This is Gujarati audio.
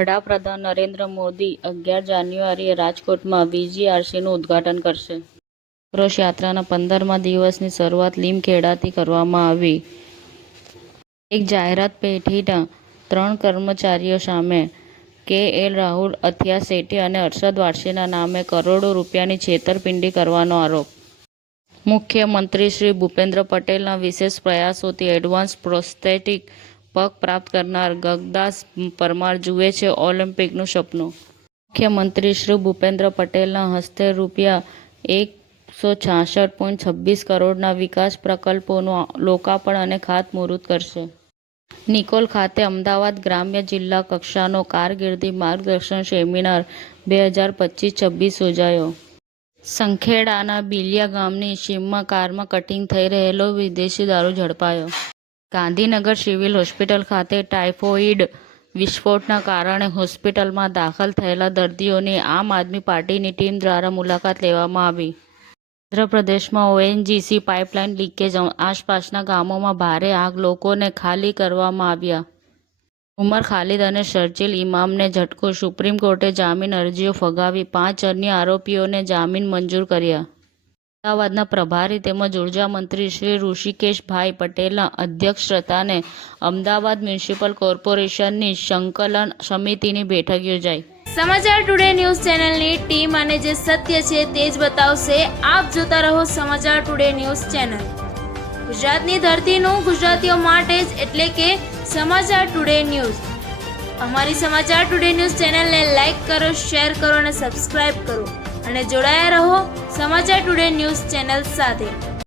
વડાપ્રધાન નરેન્દ્ર મોદી 11 જાન્યુઆરીએ રાજકોટમાં VGRCનું ઉદ્ઘાટન કરશે. આક્રોશ યાત્રાના 15મા દિવસની શરૂઆત લીમખેડાથી કરવામાં આવી. એક જાહેરાત પેઢીના 3 કર્મચારીઓ સામે KL રાહુલ, અથિયા શેટ્ટી અને અરશદ વારસીના નામે કરોડો રૂપિયાની છેતરપિંડી કરવાનો આરોપ. મુખ્યમંત્રી શ્રી ભૂપેન્દ્ર પટેલના વિશેષ પ્રયાસોથી એડવાન્સ પ્રોસ્થેટિક પગ પ્રાપ્ત કરનાર ગગદાસ પરમાર જુએ છે ઓલિમ્પિકનું સપનું. મુખ્યમંત્રી શ્રી ભૂપેન્દ્ર પટેલના હસ્તે ₹166.26 કરોડના વિકાસ પ્રકલ્પોનું લોકાર્પણ અને ખાતમુહૂર્ત કરશે. નિકોલ ખાતે અમદાવાદ ગ્રામ્ય જિલ્લા કક્ષાનો કારકિર્દી માર્ગદર્શન સેમિનાર 2025-26 યોજાયો. સંખેડાના બિલિયા ગામની સીમમાં કારમાં કટિંગ થઈ રહેલો વિદેશી દારૂ ઝડપાયો. ગાંધીનગર સિવિલ હોસ્પિટલ ખાતે ટાઇફોઇડ વિસ્ફોટના કારણે હોસ્પિટલમાં દાખલ થયેલા દર્દીઓની આમ આદમી પાર્ટીની ટીમ દ્વારા મુલાકાત લેવામાં આવી. આંધ્રપ્રદેશમાં ONGC પાઇપલાઇન લીકેજ, આસપાસના ગામોમાં ભારે આગ, લોકોને ખાલી કરવામાં આવ્યા. ઉમર ખાલિદ અને શરજીલ ઇમામને ઝટકો, સુપ્રીમ કોર્ટે જામીન અરજીઓ ફગાવી, 5 અન્ય આરોપીઓને જામીન મંજૂર કર્યા. અમદાવાદના પ્રભારી તેમજ ઉર્જા મંત્રી શ્રી ઋષિકેશભાઈ પટેલના અધ્યક્ષસ્થાને અમદાવાદ મ્યુનિસિપલ કોર્પોરેશનની સંકલન સમિતિની બેઠક યોજાઈ. સમાચાર ટુડે ન્યૂઝ ચેનલની ટીમ અને જે સત્ય છે તે જ બતાવશે. આપ જોતા રહો સમાચાર ટુડે ન્યૂઝ ચેનલ. ગુજરાતની ધરતીનું ગુજરાતીઓ માટે જ, એટલે કે સમાચાર ટુડે ન્યૂઝ. અમારી સમાચાર ટુડે ન્યૂઝ ચેનલને લાઇક કરો, શેર કરો અને સબસ્ક્રાઇબ કરો અને જોડાયા રહો સમાચાર ટુડે ન્યૂઝ ચેનલ સાથે.